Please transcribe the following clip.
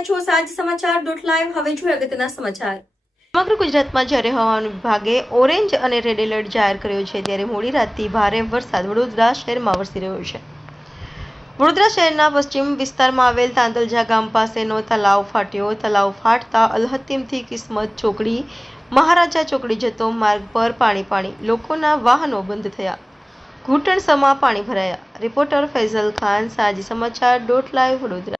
રહ્યા છો સાંજ સમાચાર .live હવે જોઈએ અગત્યના સમાચાર। સમગ્ર ગુજરાતમાં જ્યારે હવામાન વિભાગે ઓરેન્જ અને રેડ એલર્ટ જાહેર કર્યો છે, ત્યારે મોડી રાતથી ભારે વરસાદ વડોદરા શહેરમાં વરસી રહ્યો છે। વડોદરા શહેરના પશ્ચિમ વિસ્તારમાં આવેલ તાંતલજા ગામ પાસેનો તલાવ ફાટ્યો। તલાવ ફાટતા અલહત્તીમથી કિસ્મત ચોકડી, મહારાજા ચોકડી જતો માર્ગ પર પાણી। લોકોના વાહનો બંધ થયા, ઘૂંટણસમાં પાણી ભરાયા। રિપોર્ટર ફૈઝલ ખાન, સાંજ સમાચાર .live વડોદરા।